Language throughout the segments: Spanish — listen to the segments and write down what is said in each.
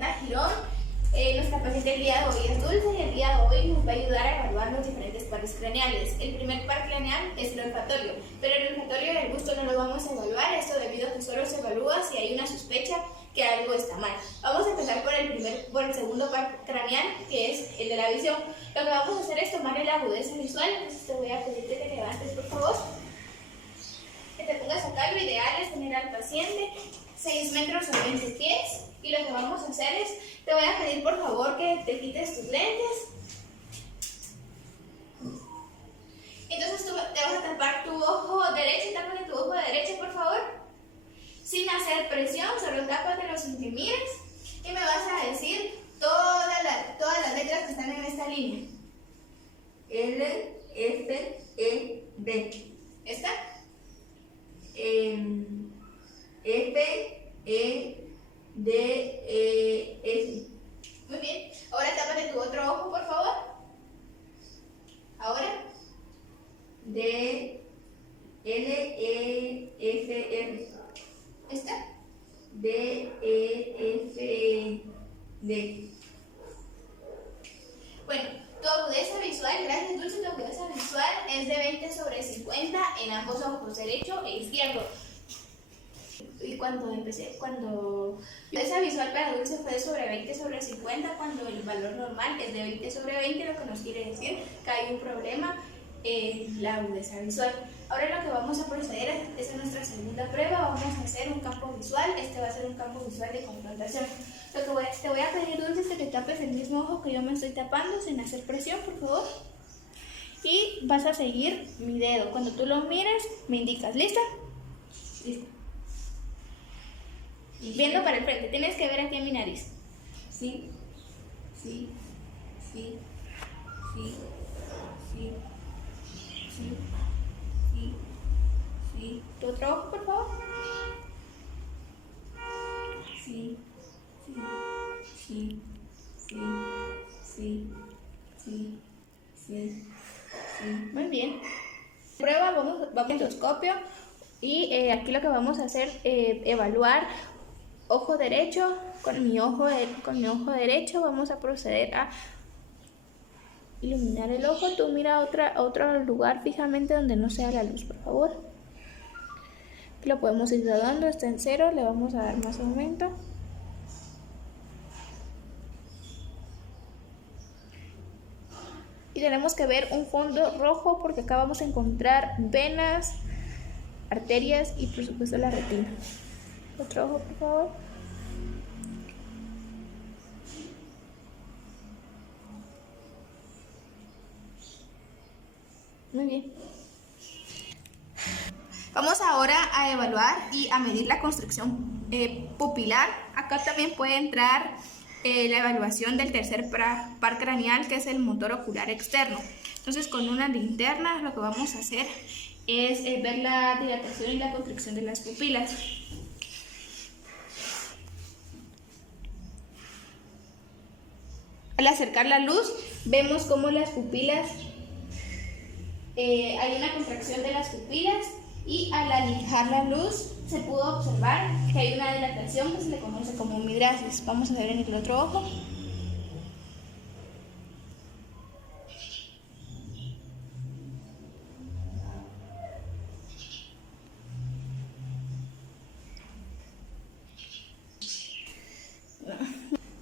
Fernanda Girón. Nuestra paciente el día de hoy es Dulce y el día de hoy nos va a ayudar a evaluar los diferentes pares craneales. El primer par craneal es el olfatorio, pero el olfatorio y el gusto no lo vamos a evaluar, esto debido a que solo se evalúa si hay una sospecha que algo está mal. Vamos a empezar por el segundo par craneal, que es el de la visión. Lo que vamos a hacer es tomar la agudeza visual, entonces te voy a pedir que te levantes, por favor. Que te pongas acá, lo ideal es tener al paciente 6 metros o 20 pies. Y lo que vamos a hacer es, te voy a pedir por favor que te quites tus lentes. Entonces tú te vas a tapar tu ojo derecho, tápate tu ojo derecho por favor. Sin hacer presión, solo tápatelo sin que mires. Y me vas a decir todas las letras que están en esta línea. L, F, E, D. ¿Esta? F, E, D, E, S. Muy bien. Ahora tápate tu otro ojo, por favor. Ahora. D, L, E, S, R. ¿Esta? D, E, S, D. Bueno, tu agudeza visual, gracias Dulce, tu agudeza visual es de 20/50 en ambos ojos, derecho e izquierdo. Y cuando esa visual para Dulce fue sobre 20/50, cuando el valor normal es de 20/20, lo que nos quiere decir que hay un problema en la agudeza visual. Ahora lo que vamos a proceder es a nuestra segunda prueba, vamos a hacer un campo visual, este va a ser un campo visual de confrontación. Lo que te voy a pedir, Dulce, es que te tapes el mismo ojo que yo me estoy tapando sin hacer presión, por favor. Y vas a seguir mi dedo. Cuando tú lo mires, me indicas. ¿Lista? Listo. Viendo para el frente, tienes que ver aquí en mi nariz. Sí, sí, sí, sí, sí, sí, sí, sí. ¿Tu otro ojo, por favor? Sí, sí, sí, sí, sí, sí, sí, sí. Muy bien. Prueba, vamos al endoscopio y aquí lo que vamos a hacer es evaluar ojo derecho. Con mi ojo derecho vamos a proceder a iluminar el ojo. Tú mira a otro lugar fijamente donde no sea la luz, por favor. Aquí lo podemos ir dando, está en 0, le vamos a dar más aumento. Y tenemos que ver un fondo rojo porque acá vamos a encontrar venas, arterias y por supuesto la retina. Otro ojo, por favor. Muy bien. Vamos ahora a evaluar y a medir la construcción pupilar. Acá también puede entrar la evaluación del tercer par craneal, que es el motor ocular externo. Entonces, con una linterna lo que vamos a hacer es ver la dilatación y la construcción de las pupilas. Al acercar la luz, vemos cómo las pupilas, hay una contracción de las pupilas, y al alejar la luz se pudo observar que hay una dilatación que se le conoce como midrasis. Vamos a ver en el otro ojo.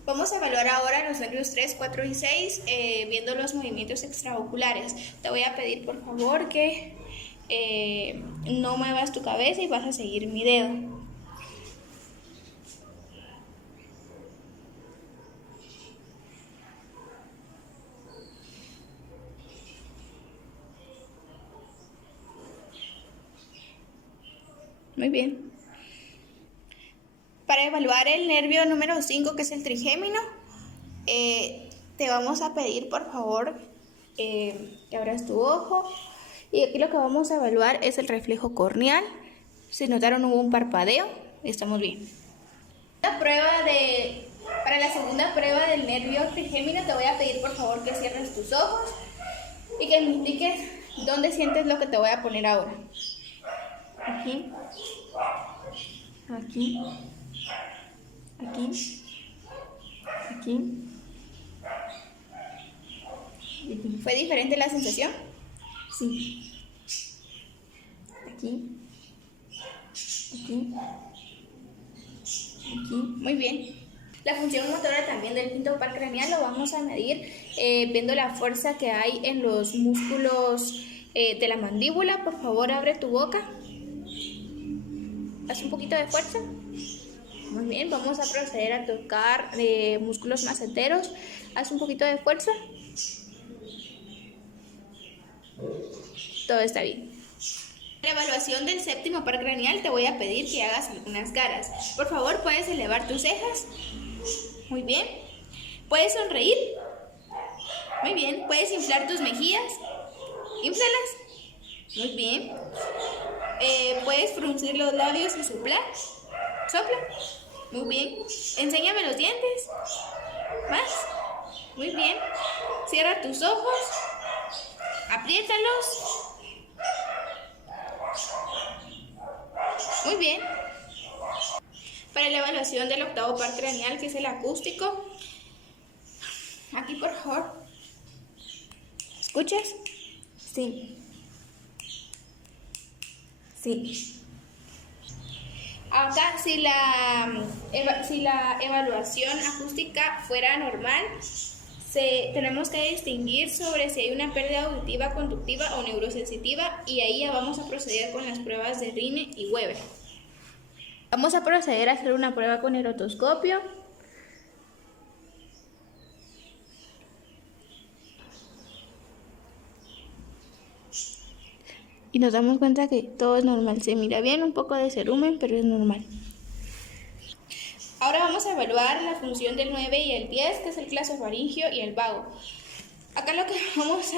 Vamos a evaluar ahora los nervios 3, 4 y 6 viendo los movimientos extraoculares. Te voy a pedir por favor que no muevas tu cabeza y vas a seguir mi dedo. Muy bien. Para evaluar el nervio número 5, que es el trigémino, te vamos a pedir por favor que abras tu ojo. Y aquí lo que vamos a evaluar es el reflejo corneal. Si notaron, hubo un parpadeo, estamos bien. Para la segunda prueba del nervio trigémino te voy a pedir por favor que cierres tus ojos y que me indiques dónde sientes lo que te voy a poner ahora. Aquí, aquí, aquí, aquí. Y aquí. ¿Fue diferente la sensación? Sí. Aquí. Aquí. Aquí. Muy bien. La función motora también del quinto par craneal lo vamos a medir viendo la fuerza que hay en los músculos de la mandíbula. Por favor, abre tu boca. Haz un poquito de fuerza. Muy bien, vamos a proceder a tocar músculos maceteros. Haz un poquito de fuerza. Todo está bien. En la evaluación del séptimo par craneal te voy a pedir que hagas algunas caras. Por favor, ¿puedes elevar tus cejas? Muy bien. ¿Puedes sonreír? Muy bien. ¿Puedes inflar tus mejillas? Inflalas. Muy bien. ¿Puedes fruncir los labios y soplar? Sopla. Muy bien. Enséñame los dientes. Más. Muy bien. Cierra tus ojos. Apriétalos. Muy bien. Para la evaluación del octavo par craneal, que es el acústico, aquí por favor. ¿Escuchas? Sí. Sí. Acá, si la evaluación acústica fuera normal, tenemos que distinguir sobre si hay una pérdida auditiva, conductiva o neurosensitiva, y ahí ya vamos a proceder con las pruebas de Rine y Weber. Vamos a proceder a hacer una prueba con el otoscopio. Y nos damos cuenta que todo es normal. Se mira bien, un poco de cerumen, pero es normal. Ahora vamos a evaluar la función del 9 y el 10, que es el clasofaringio y el vago. Acá lo que vamos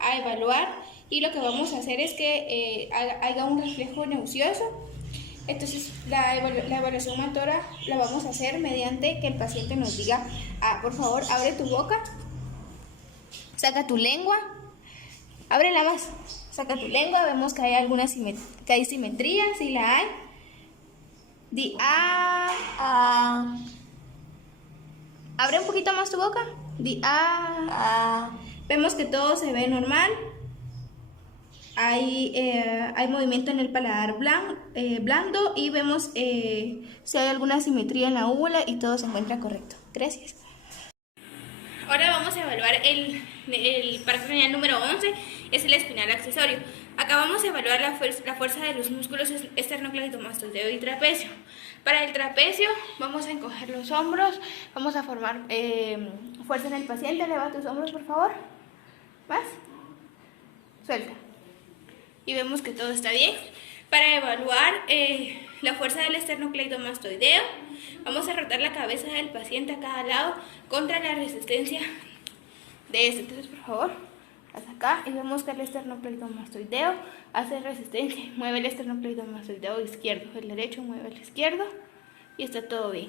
a evaluar y lo que vamos a hacer es que haya un reflejo nauseoso. Entonces la evaluación motora la vamos a hacer mediante que el paciente nos diga, por favor, abre tu boca, saca tu lengua, ábrela más, saca tu lengua, vemos que hay alguna simetría, si la hay. Di abre un poquito más tu boca, di vemos que todo se ve normal. Hay movimiento en el paladar blando y vemos si hay alguna simetría en la úvula y todo se encuentra correcto. Gracias. Ahora vamos a evaluar el par craneal número 11, es el espinal accesorio. Acá vamos a evaluar la fuerza de los músculos esternocleidomastoideo y trapecio. Para el trapecio vamos a encoger los hombros, vamos a formar fuerza en el paciente. Eleva tus hombros, por favor. Más. Suelta. Y vemos que todo está bien. Para evaluar la fuerza del esternocleidomastoideo, vamos a rotar la cabeza del paciente a cada lado contra la resistencia de este. Entonces, por favor, hasta acá y vemos que el esternocleidomastoideo hace resistencia. Mueve el esternocleidomastoideo izquierdo, el derecho mueve el izquierdo y está todo bien.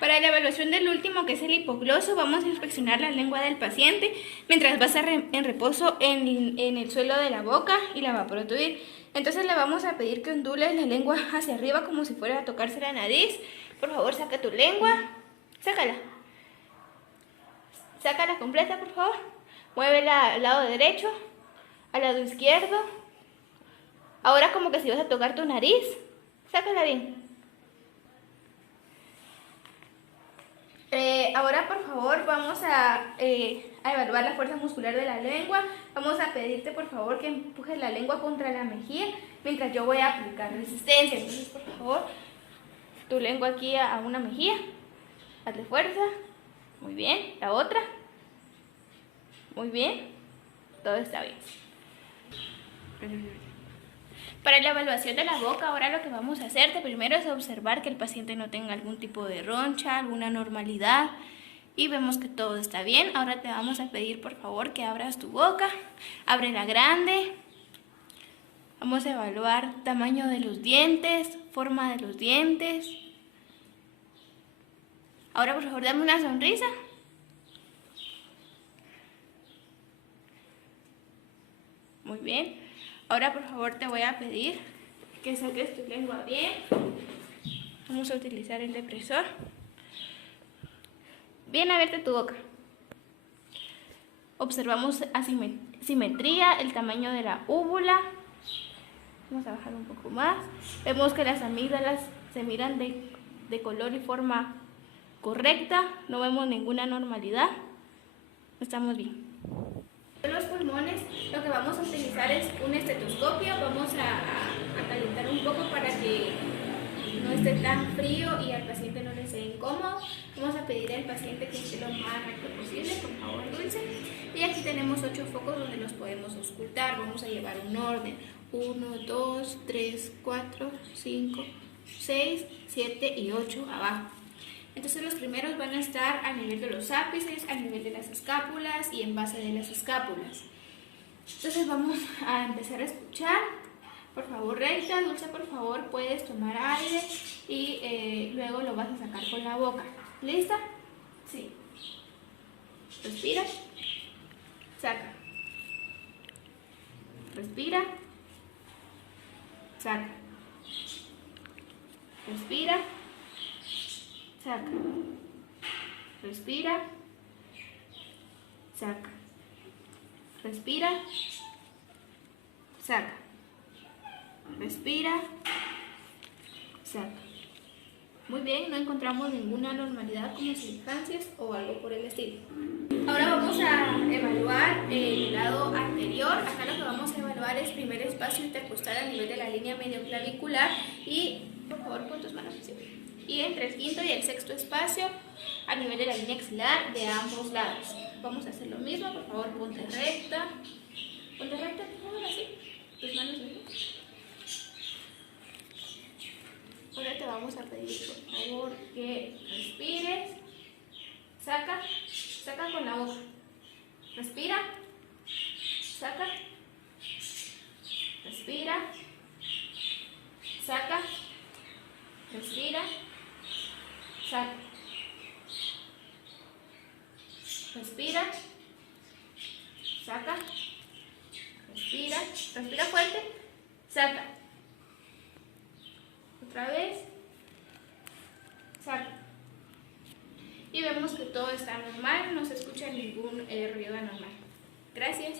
Para la evaluación del último, que es el hipogloso, vamos a inspeccionar la lengua del paciente mientras va a estar en reposo en el suelo de la boca y la va a protuir. Entonces le vamos a pedir que ondule la lengua hacia arriba como si fuera a tocarse la nariz. Por favor, saca tu lengua. Sácala. Sácala completa, por favor. Muévela al lado derecho, al lado izquierdo. Ahora como que si vas a tocar tu nariz. Sácala bien. Ahora, por favor, vamos a evaluar la fuerza muscular de la lengua. Vamos a pedirte, por favor, que empujes la lengua contra la mejilla mientras yo voy a aplicar resistencia. Entonces, por favor, tu lengua aquí a una mejilla. Hazle fuerza. Muy bien. La otra. Muy bien. Todo está bien. Para la evaluación de la boca, ahora lo que vamos a hacer de primero es observar que el paciente no tenga algún tipo de roncha, alguna normalidad, y vemos que todo está bien. Ahora te vamos a pedir, por favor, que abras tu boca, ábrela grande. Vamos a evaluar tamaño de los dientes, forma de los dientes. Ahora, por favor, dame una sonrisa. Muy bien. Ahora, por favor, te voy a pedir que saques tu lengua bien. Vamos a utilizar el depresor. bien abierta tu boca. Observamos simetría, el tamaño de la úvula. Vamos a bajar un poco más. Vemos que las amígdalas se miran de color y forma correcta. No vemos ninguna anormalidad. Estamos bien. En los pulmones lo que vamos a utilizar es un estetoscopio. Vamos a calentar un poco para que no esté tan frío y al paciente no le sea incómodo. Vamos a pedir al paciente que esté lo más recto posible, por favor, Dulce. Y aquí tenemos 8 focos donde los podemos auscultar. Vamos a llevar un orden: 1, 2, 3, 4, 5, 6, 7 y 8 abajo. Entonces los primeros van a estar a nivel de los ápices, a nivel de las escápulas y en base de las escápulas. Entonces vamos a empezar a escuchar. Por favor, recta. Dulce, por favor, puedes tomar aire y luego lo vas a sacar con la boca. ¿Lista? Sí. Respira. Saca. Respira. Saca. Respira. Saca. Respira. Saca. Respira. Saca. Respira. Saca. Muy bien, no encontramos ninguna anormalidad como sibilancias o algo por el estilo. Ahora vamos a evaluar el lado anterior. Acá lo que vamos a evaluar es primer espacio intercostal a nivel de la línea medioclavicular y, por favor, pon tus manos así. Y entre el quinto y el sexto espacio a nivel de la línea axilar de ambos lados. Vamos a hacer lo mismo, por favor, ponte recta. Ponte recta, por favor, así. Tus manos así. Ahora te vamos a pedir, por favor, que respires. Saca. Saca con la boca. Respira. Saca. Respira. Saca. Respira. Saca. Respira. Saca. Respira. Respira fuerte. Saca. Otra vez. Saca. Y vemos que todo está normal, no se escucha ningún ruido anormal. Gracias.